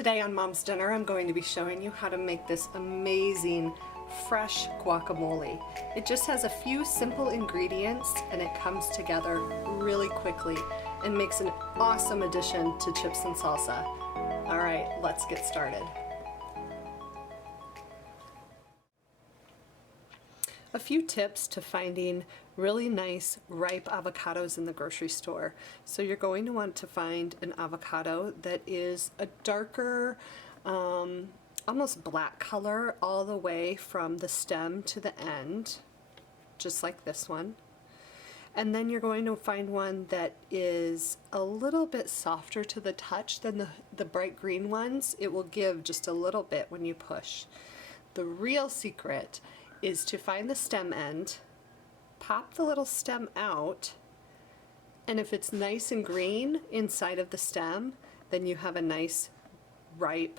Today on Mom's Dinner, I'm going to be showing you how to make this amazing fresh guacamole. It just has a few simple ingredients and it comes together really quickly and makes an awesome addition to chips and salsa. All right, let's get started. A few tips to finding really nice ripe avocados in the grocery store. So you're going to want to find an avocado that is a darker, almost black color all the way from the stem to the end, just like this one. And then you're going to find one that is a little bit softer to the touch than the bright green ones. It will give just a little bit when you push. The real secret is to find the stem end, pop the little stem out, and if it's nice and green inside of the stem, then you have a nice ripe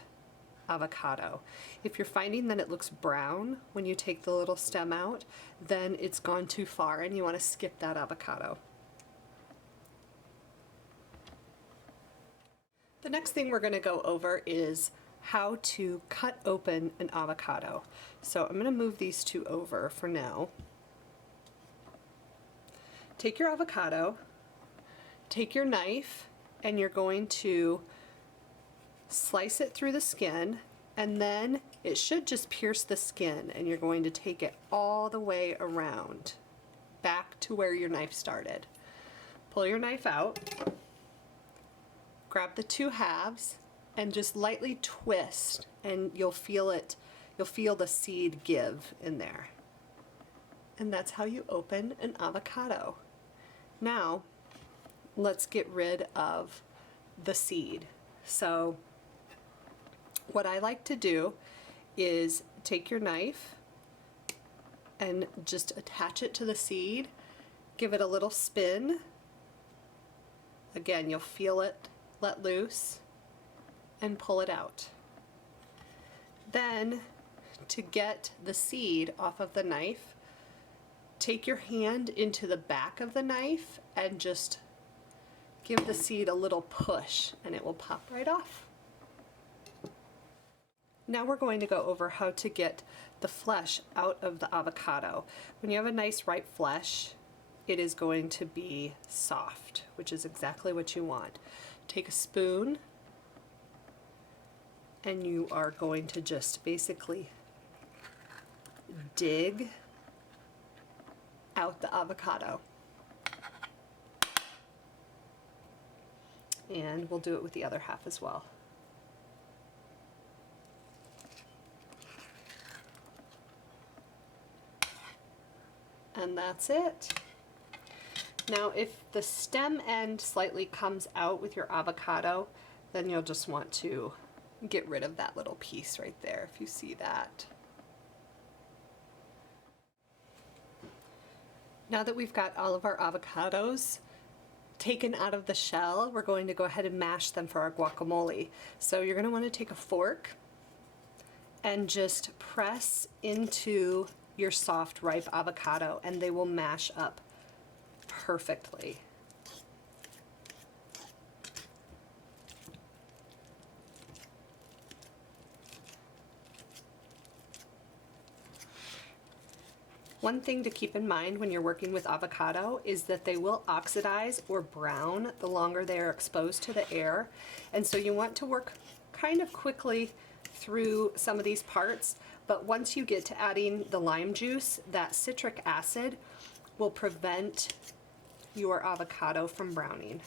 avocado. If you're finding that it looks brown when you take the little stem out, then it's gone too far and you want to skip that avocado. The next thing we're going to go over is how to cut open an avocado. So I'm going to move these two over for now. Take your avocado, take your knife, and you're going to slice it through the skin, and then it should just pierce the skin, and you're going to take it all the way around back to where your knife started. Pull your knife out, grab the two halves, and just lightly twist, and you'll feel it. You'll feel the seed give in there. And that's how you open an avocado. Now, let's get rid of the seed. So, what I like to do is take your knife and just attach it to the seed, give it a little spin. Again, you'll feel it let loose, and pull it out. Then, to get the seed off of the knife, take your hand into the back of the knife and just give the seed a little push and it will pop right off. Now we're going to go over how to get the flesh out of the avocado. When you have a nice ripe flesh, it is going to be soft, which is exactly what you want. Take a spoon and you are going to just basically dig out the avocado. And we'll do it with the other half as well. And that's it. Now, if the stem end slightly comes out with your avocado, then you'll just want to get rid of that little piece right there, if you see that. Now that we've got all of our avocados taken out of the shell, we're going to go ahead and mash them for our guacamole. So you're going to want to take a fork and just press into your soft, ripe avocado, and they will mash up perfectly. One thing to keep in mind when you're working with avocado is that they will oxidize or brown the longer they are exposed to the air. And so you want to work kind of quickly through some of these parts, but once you get to adding the lime juice, that citric acid will prevent your avocado from browning.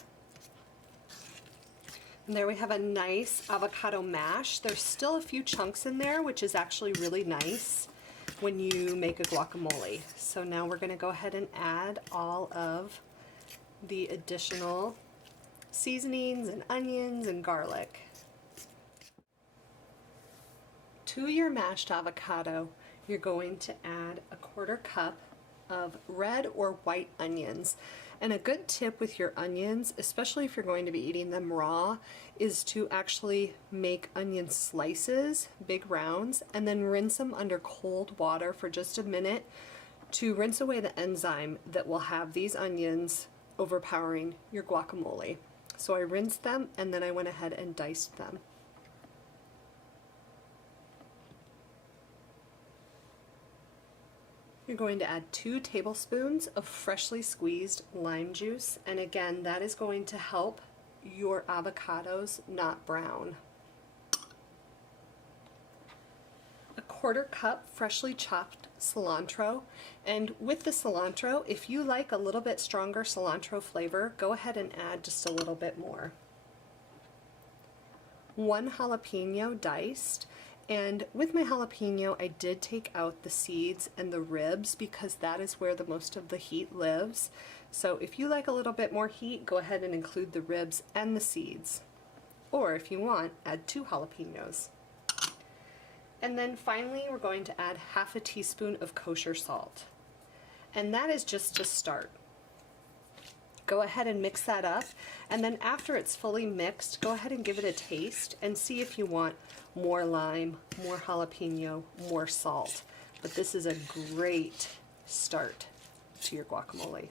And there we have a nice avocado mash. There's still a few chunks in there, which is actually really nice when you make a guacamole. So now we're going to go ahead and add all of the additional seasonings and onions and garlic. To your mashed avocado, you're going to add a 1/4 cup of red or white onions. And a good tip with your onions, especially if you're going to be eating them raw, is to actually make onion slices, big rounds, and then rinse them under cold water for just a minute to rinse away the enzyme that will have these onions overpowering your guacamole. So I rinsed them and then I went ahead and diced them. You're going to add 2 tablespoons of freshly squeezed lime juice, and again, that is going to help your avocados not brown. A 1/4 cup freshly chopped cilantro, and with the cilantro, if you like a little bit stronger cilantro flavor, go ahead and add just a little bit more. 1 jalapeno diced, and with my jalapeno I did take out the seeds and the ribs because that is where the most of the heat lives. So if you like a little bit more heat, go ahead and include the ribs and the seeds. Or if you want, add 2 jalapenos. And then finally we're going to add 1/2 teaspoon of kosher salt. And that is just to start. Go ahead and mix that up, and then after it's fully mixed, go ahead and give it a taste and see if you want more lime, more jalapeno, more salt. But this is a great start to your guacamole.